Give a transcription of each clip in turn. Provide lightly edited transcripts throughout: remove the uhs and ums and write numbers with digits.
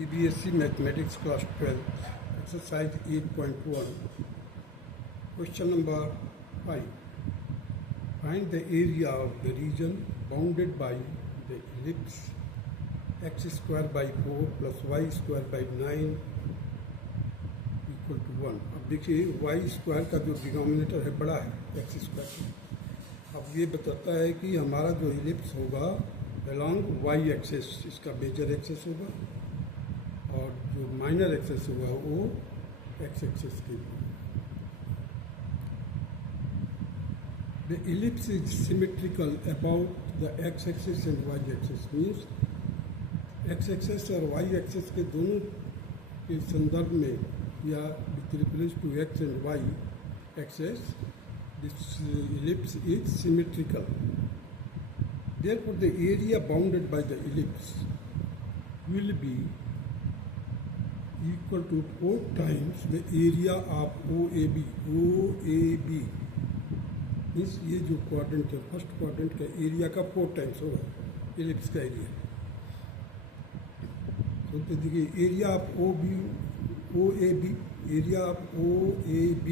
CBSE Mathematics Class 12, Exercise 8.1, Question number 5. Find the area of the region bounded by the ellipse x square by 4 plus y square by 9 equal to 1. अब देखिए y square का जो denominator है बड़ा है x square. अब ये बताता है कि हमारा जो इलिप्स होगा अलोंग y एक्सेस, इसका मेजर एक्सेस होगा और जो माइनर एक्सेस होगा वो x एक्सेस के। The ellipse is symmetrical about the x axis and y axis, means x axis और y axis के दोनों के संदर्भ में या with reference to x and y axis, this ellipse is symmetrical. Therefore, the area bounded by the ellipse will be equal to 4 times the area of OAB. OAB means ये जो quadrant है first quadrant का area का 4 times होगा ellipse का area. तो देखिए area of OAB, area of OAB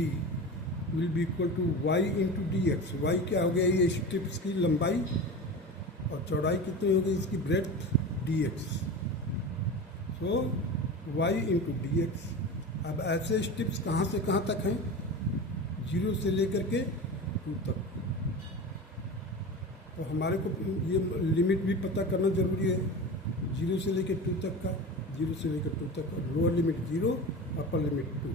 will be equal to y into dx। y क्या हो गया, ये स्ट्रिप्स की लंबाई और चौड़ाई कितनी हो गई इसकी ब्रेड्थ dx। सो y इंटू dx। अब ऐसे स्ट्रिप्स कहाँ से कहाँ तक हैं, 0 से लेकर के 2 तक। तो हमारे को ये लिमिट भी पता करना जरूरी है, 0 से लेकर 2 तक का, 0 से लेकर 2 तक का, लोअर लिमिट 0, अपर लिमिट 2।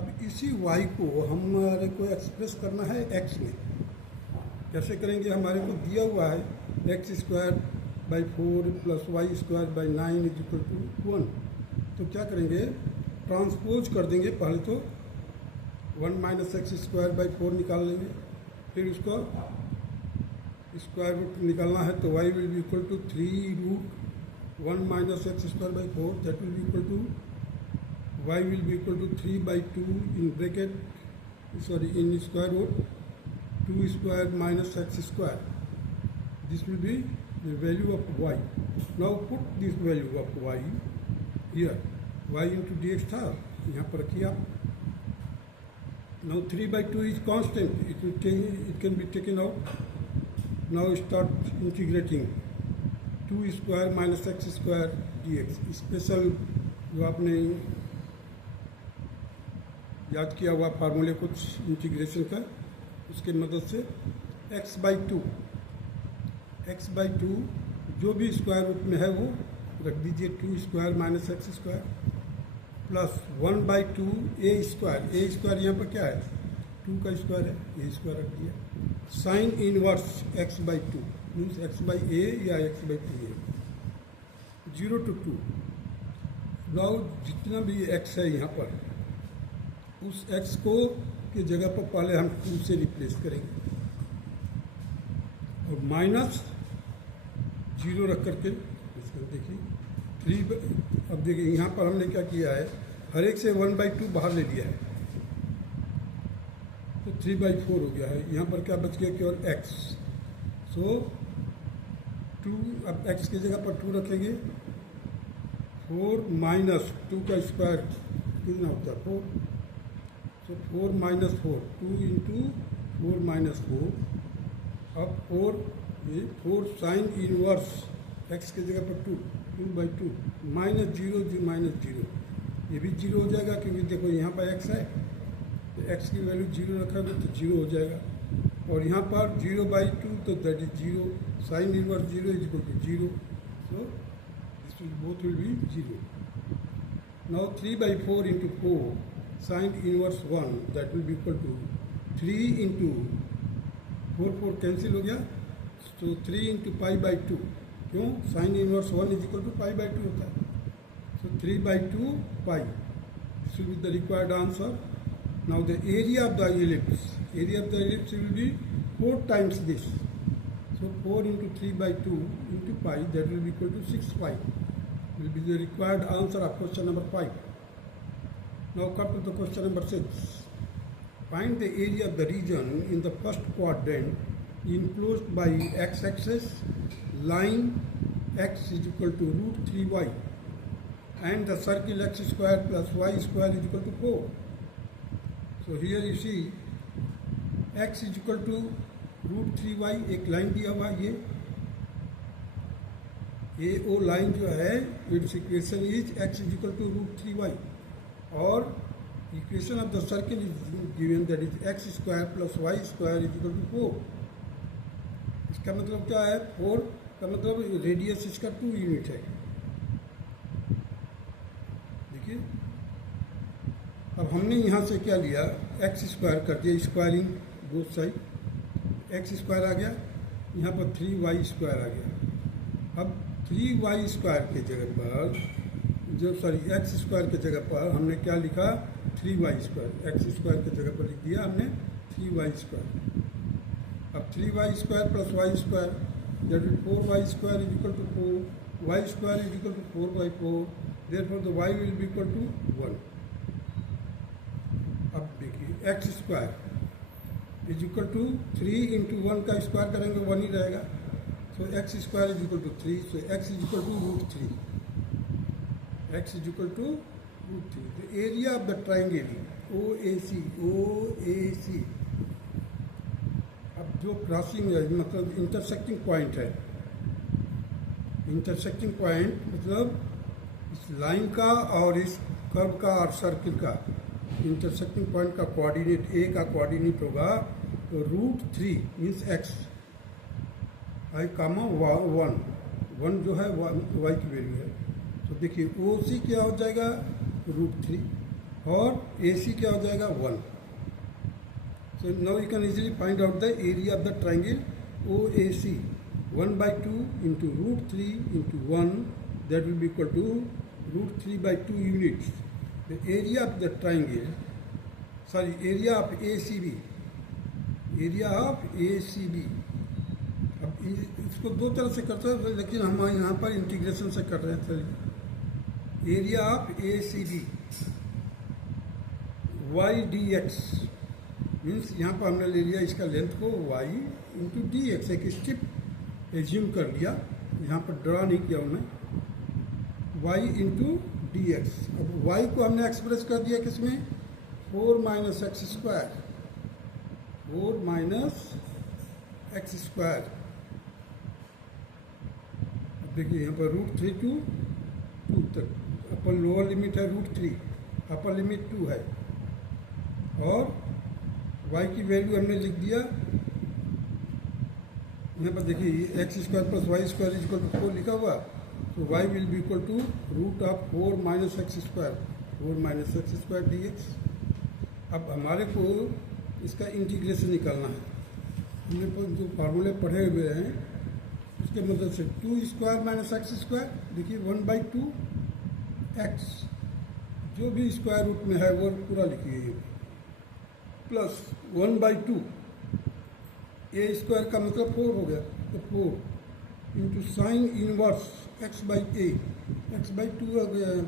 अब इसी y को हमारे को एक्सप्रेस करना है x में। कैसे करेंगे, हमारे को दिया हुआ है x square by 4 plus y square by 9 is equal to 1। तो क्या करेंगे, ट्रांसपोज कर देंगे। पहले तो 1 माइनस एक्स स्क्वायर बाई 4 निकाल लेंगे, फिर उसको स्क्वायर रूट निकालना है तो y will be equal to 3 root 1 minus x square by 4, that will be equal to y will be equal to 3 by 2 in bracket, sorry in square root 2 square minus x square. This will be the value of y। Now put this value of y here, y into dx था, यहाँ पर रखिए आप। Now 3 by 2 is constant, it can be taken out. Now start integrating 2 square minus x square dx। Special जो आपने याद किया हुआ फार्मूले कुछ इंटीग्रेशन का, उसके मदद से x by 2 जो भी स्क्वायर रूट में है वो रख दीजिए, 2 square minus x square plus 1 by 2 A square यहाँ पर क्या है 2 का स्क्वायर है, ए स्क्वायर रख दिया। Sine inverse x by 2 means x by a या x by 2a, 0 to 2। Now जितना भी x है यहाँ पर, उस x को की जगह पर पहले हम 2 से रिप्लेस करेंगे और माइनस 0 रख करके इसको देखिए 3। अब देखिए यहाँ पर हमने क्या किया है, हर एक से 1 बाई 2 बाहर ले लिया है तो 3 बाई 4 हो गया है। यहाँ पर क्या बच गया, केवल x। सो 2, अब x की जगह पर 2 रखेंगे, 4 माइनस 2 का स्क्वायर कितना होता है 4। सो 4 माइनस 4, 2 इंटू 4 माइनस 4। अब 4 ये 4 साइन इनवर्स x की जगह पर 2 बाई 2 माइनस 0 माइनस 0, ये भी 0 हो जाएगा क्योंकि देखो यहाँ पर x है तो x की वैल्यू 0 रखोगे तो 0 हो जाएगा। और यहाँ पर 0 बाई 2 तो that is 0, sine inverse 0 is equal to 0। So this will both will be 0। Now 3 by 4 into 4 sine inverse 1 that will be equal to 3 into 4 cancel हो गया, तो 3 इंटू पाई बाई 2। क्यों, sine inverse 1 is equal to pi by 2 होता है। So 3 by 2 pi, this will be the required answer. Now the area of the ellipse, area of the ellipse will be 4 times this. So 4 into 3 by 2 into pi, that will be equal to 6 pi, will be the required answer of question number 5। Now come to the question number 6। Find the area of the region in the first quadrant enclosed by x axis line x is equal to root 3y। and the circle x square plus y square is equal to 4. So here you see x is equal to root 3y, एक line दिया हुआ ये ओ line जो है it's equation is x is equal to root 3y, और equation of the circle is given that is x square plus y square is equal to 4. इसका मतलब क्या है? 4 का मतलब रेडियस इसका 2 यूनिट है. देखिए अब हमने यहाँ से क्या लिया, एक्स स्क्वायर कर दिया, squaring both side, x square आ गया, यहाँ पर 3y स्क्वायर आ गया. अब 3y स्क्वायर के जगह पर एक्स स्क्वायर के जगह पर हमने क्या लिखा, 3y स्क्वायर. एक्स स्क्वायर के जगह पर लिख दिया हमने 3y स्क्वायर. अब 3y square plus y square that is 4y square is equal to 4, y square is equal to 4/4, therefore the y will be equal to 1. अब देखिए x square is equal to 3 into 1 का square करेंगे 1 ही रहेगा. So x square is equal to 3. So x is equal to root 3. X is equal to root 3. The area of the triangle OAC, अब जो crossing है मतलब intersecting point है, intersecting point मतलब इस लाइन का और इस कर्व का और सर्किल का इंटरसेक्टिंग पॉइंट का कोऑर्डिनेट, ए का कोऑर्डिनेट होगा रूट 3 मीन्स एक्स आई कामा 1 जो है वाई की वैल्यू है. तो देखिए ओ सी क्या हो जाएगा रूट 3 और ए सी क्या हो जाएगा 1. So now you can easily find out the area of the triangle OAC. 1/2 into root 3 into 1 that will be equal to root 3/2 units. The area of the triangle, area of ACB, अब इसको दो तरह से करते हैं लेकिन हम यहाँ पर इंटीग्रेशन से कर रहे हैं. चलिए area of ACB YDX means यहाँ पर हमने ले लिया इसका लेंथ को y इंटू DX, एक स्ट्रिप एज्यूम कर लिया, यहाँ पर ड्रा नहीं किया हमने, y इंटू dx. अब y को हमने एक्सप्रेस कर दिया किसमें, 4 minus x square, 4 minus x square. अब देखिए यहाँ पर रूट 3 टू 2 तक, अपर लोअर लिमिट है रूट 3, अपर लिमिट 2 है, और y की वैल्यू हमने लिख दिया यहाँ पर. देखिए x square plus y square is equal to 4 लिखा हुआ. तो y will be equal to root of 4 minus x square, 4 minus x square dx. अब हमारे को इसका इंटीग्रेशन निकालना है. हमने जो फार्मूले पढ़े हुए हैं उसके मदद से 2 स्क्वायर माइनस एक्स स्क्वायर, देखिए 1/2 एक्स, जो भी स्क्वायर रूट में है वो पूरा लिखिए, प्लस 1/2 ए स्क्वायर का मतलब 4 हो गया, तो 4 into sine inverse x/a, x/2 हो गया है,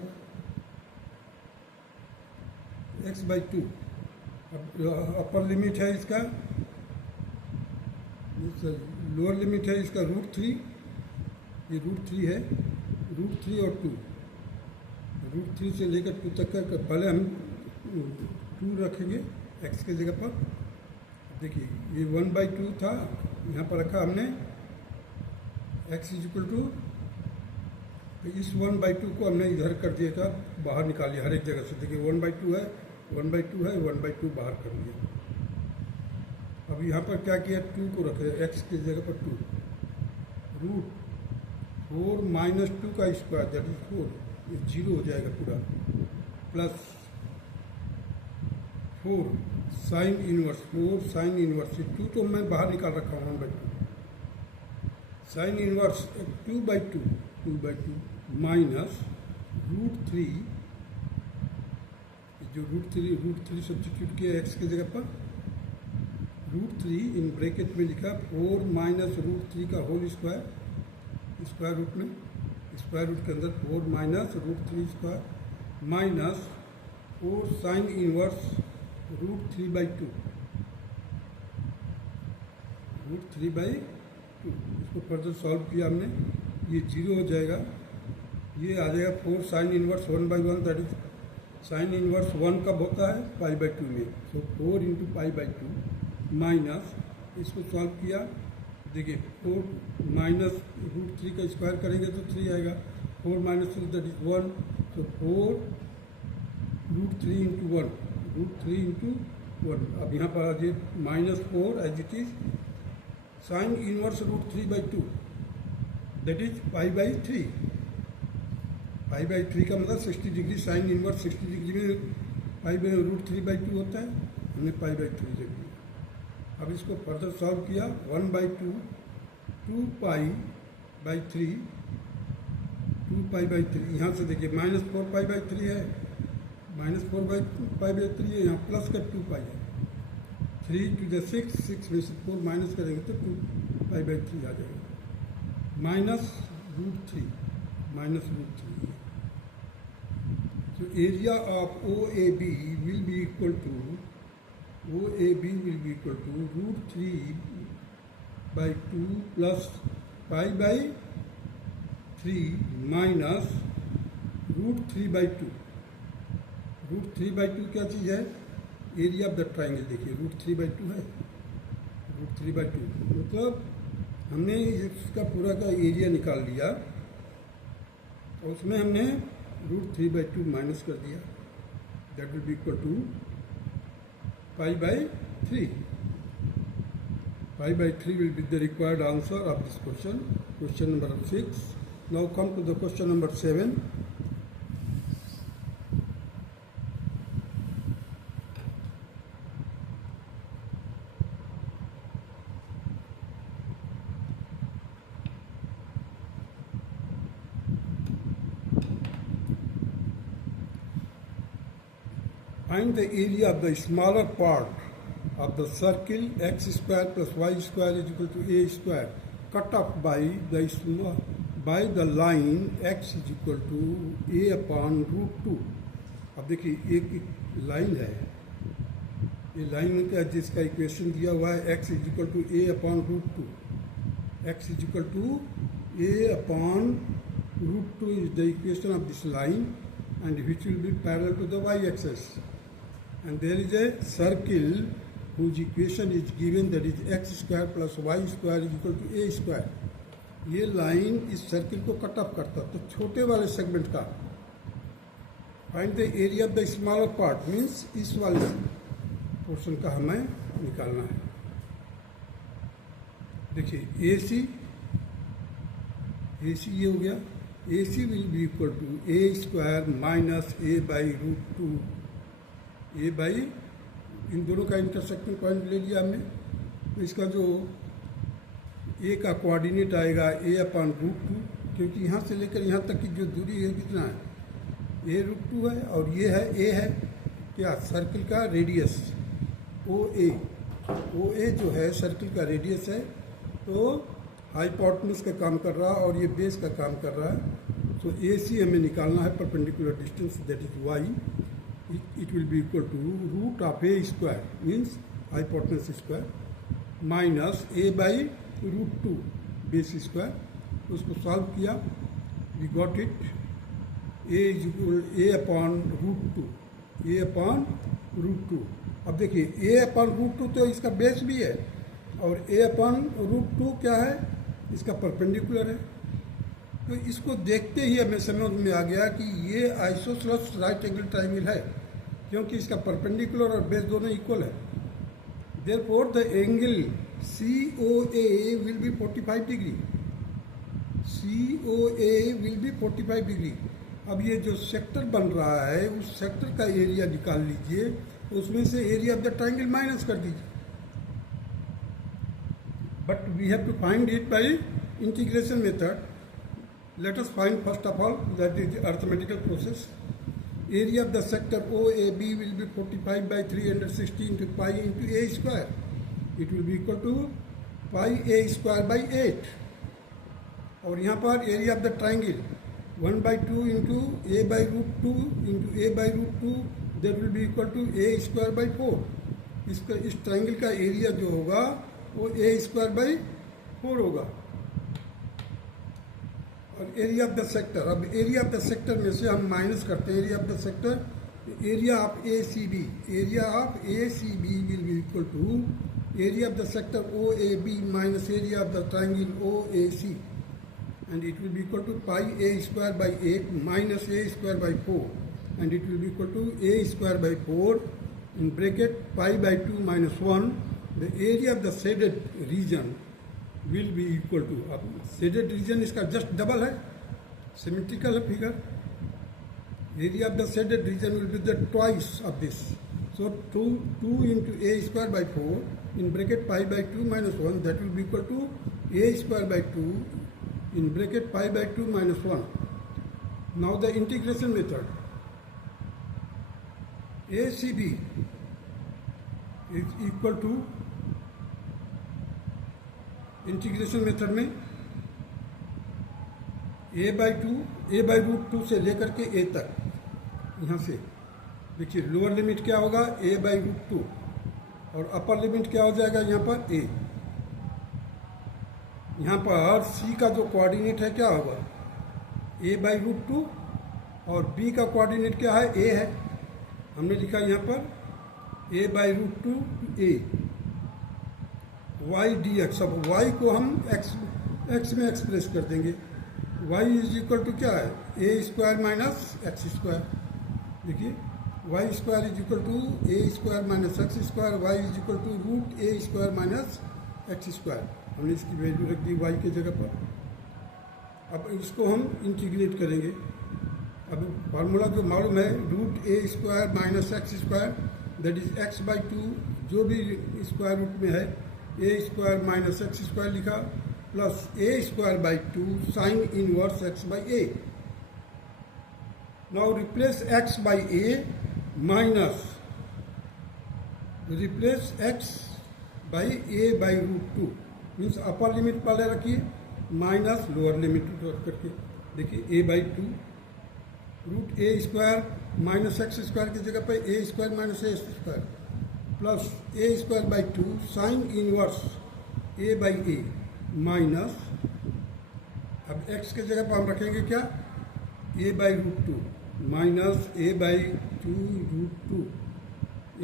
x/2. अब अपर लिमिट है इसका, लोअर लिमिट है इसका रूट 3, ये रूट 3 है, रूट 3 और 2, रूट 3 से लेकर 2 तक का पहले हम 2 रखेंगे x के जगह पर. देखिए ये 1/2 था, यहाँ पर रखा हमने x इज इक्वल टू, इस 1/2 को हमने इधर कर दिया था, बाहर निकाल लिया हर एक जगह से. देखिए 1/2 है, 1/2 है, 1/2 बाहर कर लिया. अब यहाँ पर क्या किया, 2 को रखे x की जगह पर 2, रूट 4 माइनस 2 का स्क्वायर दैट इज 4, ये 0 हो जाएगा पूरा, plus 4 sine inverse, 4 sine inverse, 2 तो मैं बाहर निकाल रखा हूँ 1/2, साइन इनवर्स 2/2 माइनस रूट 3, जो रूट 3 सब्स्टिट्यूट किया एक्स की जगह पर, रूट 3 इन ब्रैकेट में लिखा 4 माइनस रूट 3 का होल स्क्वायर, स्क्वायर रूट में, स्क्वायर रूट के अंदर 4 minus root 3 square minus 4 sine inverse root 3/2, root 3/2. इसको फर्दर सॉल्व किया हमने, ये 0 हो जाएगा, ये आ जाएगा 4 sine inverse 1/1, that is sine inverse 1 कब होता है π/2 में, सो 4 इंटू π/2 माइनस, इसको सॉल्व किया, देखिए 4 माइनस √3 का स्क्वायर करेंगे तो 3 आएगा, 4 माइनस 3 दैट इज 1, तो 4 √3 इंटू 1, √3 इंटू 1। अब यहाँ पर आ जाइए -4 as it is sine inverse √3/2 that is π/3, π/3 का मतलब 60 डिग्री, साइन इनवर्स 60 डिग्री में √3/2 होता है, हमने π/3 लिख दिया। अब इसको फर्दर सॉल्व किया, 1/2 2π/3, 2π/3, यहाँ से देखिए -4π/3 है, -4π/3 है, यहाँ प्लस का 2π है, 3 to the 6, 6 में से 4 माइनस करेंगे तो 2π/3 आ जाएगा, -√3, -√3। So area of OAB will be equal to √3/2 plus π/3 minus √3/2। √3/2 क्या चीज़ है? Area of the triangle. देखिए √3/2 है, √3/2 मतलब हमने इसका पूरा का एरिया निकाल लिया और उसमें हमने √3/2 माइनस कर दिया, that will be equal to π/3। π/3 will be the required answer of this question, question number 6. Now come to the question number 7. Find the area of the smaller part of the circle x square plus y square is equal to a square, cut off by the line x is equal to a upon √2। अब देखिए एक line है, ये line का जिसका equation दिया हुआ है x is equal to a upon √2, x is equal to a upon √2 is the equation of this line and which will be parallel to the y-axis. And there is a circle whose equation is given, that is x square plus y square is equal to a square। ये line इस circle को cut off करता, तो छोटे वाले segment का find the area of the smaller part, means इस वाले पोर्शन का हमें निकालना है। देखिए AC ये हो गया, AC will be equal to a square minus a/√2, ये बाई इन दोनों का इंटरसेक्टिंग पॉइंट ले लिया हमने, तो इसका जो ए का कोऑर्डिनेट आएगा a/√2, क्योंकि यहाँ से लेकर यहाँ तक की जो दूरी है कितना है, a√2 है, और ये है a है क्या, सर्किल का रेडियस OA जो है सर्किल का रेडियस है, तो हाइपोटेन्यूज का काम कर रहा है और ये बेस का काम कर रहा है। तो AC हमें निकालना है, perpendicular distance that is y, it will be equal to root of a square, means hypotenuse square, minus a/√2 base square। उसको सॉल्व किया, we got it, a is equal a/√2, a/√2। अब देखिए a/√2 तो इसका base भी है और a/√2 क्या है, इसका परपेंडिकुलर है। तो इसको देखते ही हमें समझ में आ गया कि ये आइसोसेलेस राइट एंगल ट्राइंगल है, क्योंकि इसका परपेंडिकुलर और बेस दोनों इक्वल है। Therefore the angle COA will be 45 degree, COA will be 45 degree. अब ये जो सेक्टर बन रहा है उस सेक्टर का एरिया निकाल लीजिए, उसमें से area of the triangle minus कर दीजिए, but we have to find it by integration method. Let us find first of all, that is the arithmetical process. Area of the sector OAB will be 45/360 into pi into a square. It will be equal to pi a square by 8। और यहाँ पर area of the triangle 1/2 into a/√2 into a/√2, that will be equal to a square by 4। इसका इस triangle का area जो होगा वो a square by 4 होगा। और एरिया ऑफ द सेक्टर, अब एरिया ऑफ द सेक्टर में से हम माइनस करते हैं area of the sector, area of A C B, area of A C B will be equal to area of the sector O A B minus area of the triangle O A C, and it will be equal to pi A square by 8 minus A square by 4, and it will be equal to A square by 4 in bracket pi by 2 minus 1. The area of the shaded region will be equal to, अब shaded region इसका just double है, symmetrical है figure. Area of the shaded region will be the twice of this. So 2 into a square by 4 in bracket pi by 2 minus 1, that will be equal to a square by 2 in bracket pi by 2 minus 1. Now the integration method. ACB is equal to integration method में a by root to से लेकर के a तक, यहाँ से देखिए lower limit क्या होगा a बाई रूट टू और अपर लिमिट क्या हो जाएगा यहाँ पर a। यहाँ पर c का जो कोऑर्डिनेट है क्या होगा a बाई रूट टू और b का कोऑर्डिनेट क्या है a है, हमने लिखा यहाँ पर a by root two A Y D X. अब y को हम x में एक्सप्रेस कर देंगे, y इज इक्वल टू क्या है ए स्क्वायर माइनस एक्स स्क्वायर, देखिए y square is equal to A square minus x square, y is equal to root A square minus x square, हमने इसकी वैल्यू रख दी y के जगह पर। अब इसको हम इंटीग्रेट करेंगे, अब फार्मूला जो मालूम है root A square minus x square that is x by two, जो भी स्क्वायर रूट में है ए स्क्वायर माइनस एक्स स्क्वायर लिखा plus a square by two sine inverse x by a. Now replace x by a minus replace x by a by root two, means upper limit पहले रखिए minus lower limit करके, देखिए a by two root A square minus x square की जगह पे a square minus A square plus a square by two sine inverse a by a minus, अब x के जगह पर हम रखेंगे क्या a by root two minus a by two root two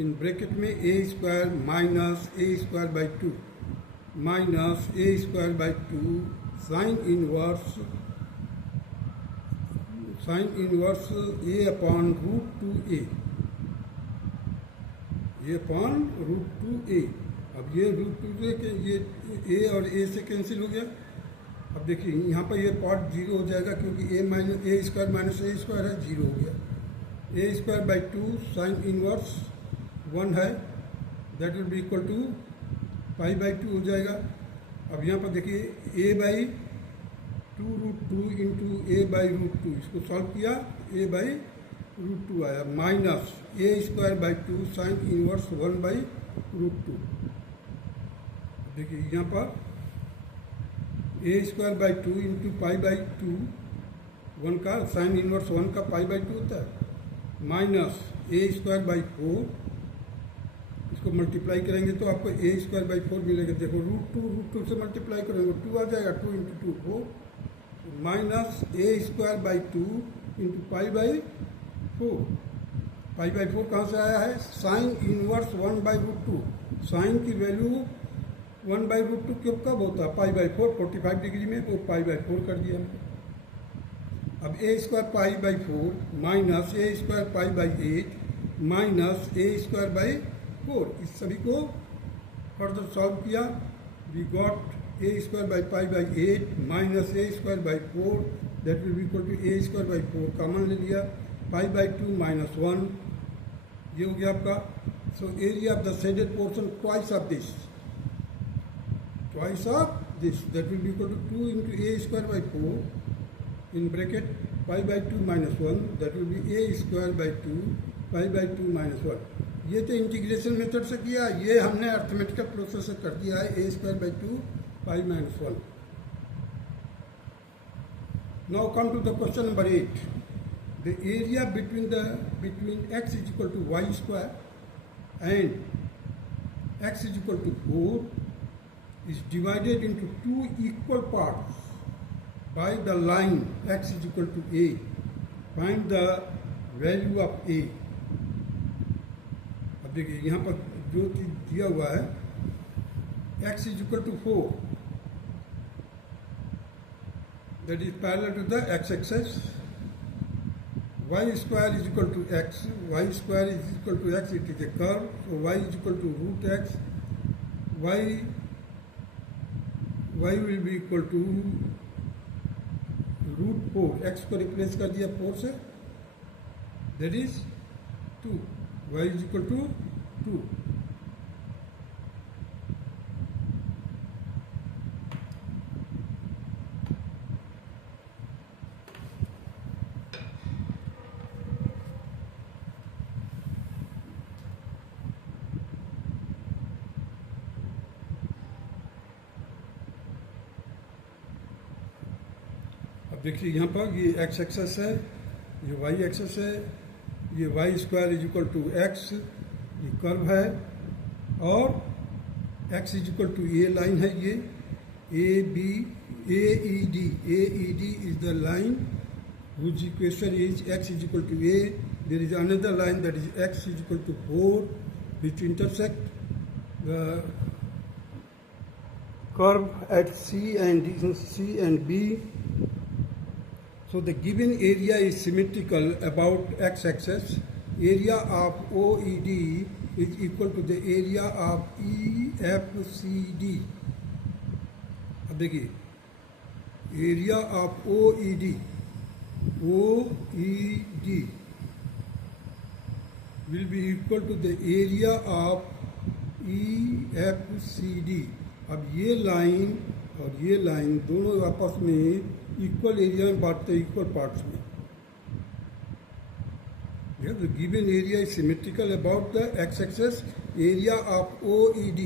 in bracket में a square minus A square by two minus A square by two sine inverse a upon root two a upon root two a. अब ये root two से ये ए और ए से cancel हो गया, अब देखिए यहाँ पर ये पार्ट जीरो हो जाएगा क्योंकि a square minus A square है, जीरो हो गया। A square by two sine inverse 1 है, that will be equal to pi by two हो जाएगा। अब यहाँ पर देखिए a by two root two into a by root two, इसको सॉल्व किया ए बाई रूट टू आया minus A square by two sine inverse 1 by root two. देखिए यहाँ पर a square by two into pi by to, 1 का sign inverse 1 का पाई by to होता है माइनस ए स्क्वायर बाई 4, इसको मल्टीप्लाई करेंगे तो आपको ए स्क्वायर बाई 4 मिलेगा। देखो रूट टू से मल्टीप्लाई करेंगे 2 आ जाएगा, 2 into 2 4 minus A square by two into pi by 4, pi by 4 कहाँ से आया है sine inverse 1 by root two, sine की वैल्यू 1 बाई रूट टू कब होता है पाई बाई 4, 45 डिग्री में, वो पाई बाई 4 कर दिया हमने। अब a square pi by 4 minus A square pi by 8 minus A square by 4, इस सभी को फर्दर सॉल्व किया, we got a square by pi by 8 minus A square by 4 that will be equal to A square by 4, common ले लिया पाई by 2 minus 1, ये हो गया आपका। So area of the shaded portion twice of this that will be equal to 2 into A square by 4 in bracket pi by 2 minus 1 that will be A square by 2 pi by 2 minus 1। ये तो integration method से किया, ये हमने arithmetical process से कर दिया है ए square by 2 pi minus 1। Now come to the question number 8। The area between x is equal to y square and x is equal to 4 is divided into two equal parts by the line x is equal to a, find the value of a। अब देखिए यहाँ पर जो चीज दिया हुआ है x is equal to 4, that is parallel to the x-axis, y square is equal to x, y square is equal to x, it is a curve, so y is equal to root x, y will be equal to root 4, x को replace कर दिया 4 से, that is 2, y is equal to 2। देखिए यहाँ पर ये x access है, ये y एक्सेस है, ये y square is equal to x, ये कर्व है, और x is equal to a line है, ये A B AED is the line whose equation is x is equal to a, there is another line that is x is equal to 4 which intersect the curve at C and B. So the given area is symmetrical about x-axis. Area of OED is equal to the area of EFCD. अब देखिए, area of OED will be equal to the area of EFCD. अब ये line और ये line दोनों आपस में equal area में बांटते हैं, इक्वल पार्ट्स में। The given area is symmetrical about the x-axis. Area of OED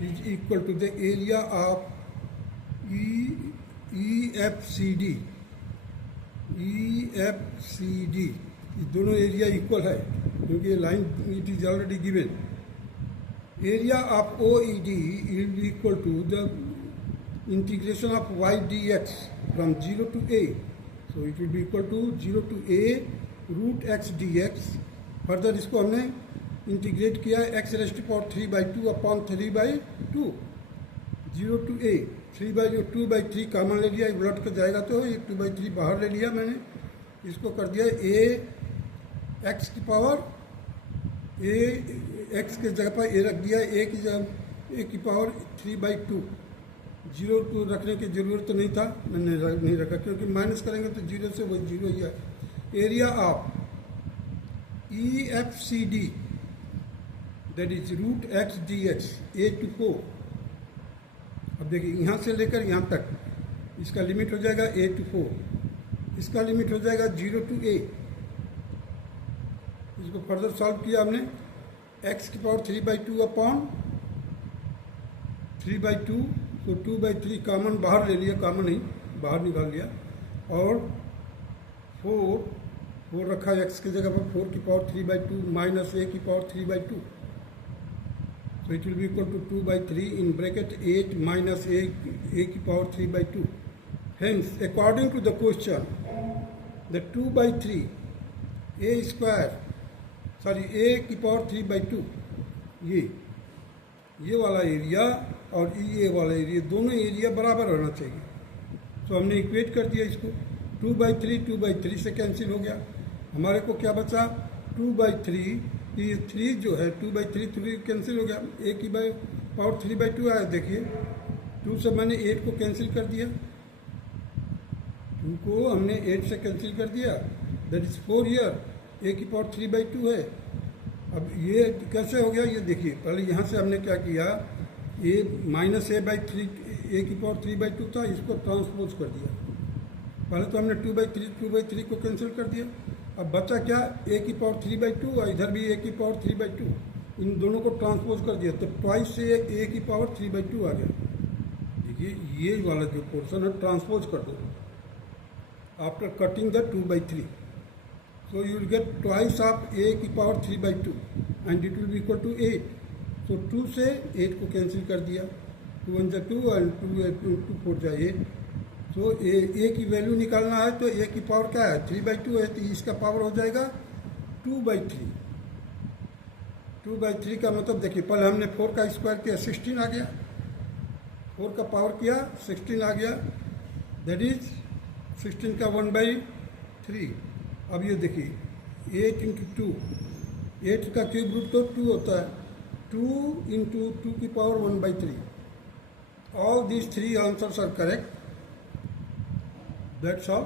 is equal to the area of EFCD. ये दोनों एरिया इक्वल है क्योंकि line it is already given. Area of OED will be equal to the integration of y dx from 0 to a, so it will be equal to 0 to a root x dx। Further इसको हमने integrate किया x raised to power 3/2 upon 3/2, 0 to a, 2/3 common ले लिया, उलट कर जाएगा तो ये 2/3 बाहर ले लिया मैंने, इसको कर दिया a x की पावर a, x के जगह पर a रख दिया, a की जगह a की पावर 3/2। 0 को रखने की जरूरत तो नहीं था, मैंने नहीं रखा क्योंकि माइनस करेंगे तो 0 से वही 0 ही है। Area of EFCD that is root x dx, a to 4। अब देखिए यहाँ से लेकर यहाँ तक इसका लिमिट हो जाएगा a to 4, इसका लिमिट हो जाएगा 0 to a। इसको फर्दर सॉल्व किया हमने, x की पावर 3/2 अपॉन 3/2, तो 2/3 कॉमन बाहर ले लिया, कॉमन नहीं बाहर निकाल लिया, और 4 रखा x की जगह पर, 4 की पावर 3/2 माइनस a की power 3/2, so it will be equal to 2/3 in bracket 8 minus a की power 3/2। Hence, according to the question, the 2/3 a square, sorry a की पावर 3/2, ये वाला एरिया और ये वाला एरिया, दोनों एरिया बराबर होना चाहिए। तो हमने इक्वेट कर दिया इसको, 2/3 से कैंसिल हो गया, हमारे को क्या बचा 2/3, ये 3 जो है 2/3 कैंसिल हो गया, a की पावर 3/2 आया। देखिए 2 से मैंने 8 को कैंसिल कर दिया, 2 को हमने 8 से कैंसिल कर दिया, दैट इज 4 हियर, a की पावर 3/2 है। अब ये कैसे हो गया ये देखिए, पहले यहाँ से हमने क्या किया, a माइनस a/3 a की पावर 3/2 था, इसको ट्रांसपोज कर दिया। पहले तो हमने 2/3 को कैंसिल कर दिया, अब बचा क्या a की पावर 3/2 और इधर भी a की पावर 3/2, इन दोनों को ट्रांसपोज कर दिया तो ट्वाइस से a की पावर 3/2 आ गया। देखिए ये वाला जो पोर्शन है ट्रांसपोज कर दो after cutting the 2/3, so you will get twice of a की power 3/2 and it will be equal to 8। तो 2 से 8 को कैंसिल कर दिया, 2 1 जा 2 एंड 2 4 जा 8। सो ए की वैल्यू निकालना है तो ए की पावर क्या है 3/2 है, तो इसका पावर हो जाएगा 2/3। 2/3 का मतलब देखिए, पहले हमने 4 का स्क्वायर किया 16 आ गया, 4 का पावर किया 16 आ गया, दैट इज 16 का 1/3। अब ये देखिए 8 इंटू 2, 8 का क्यूब रूट तो 2 होता है, 2 इंटू 2 की power 1/3। All these 3 answers are correct. That's all.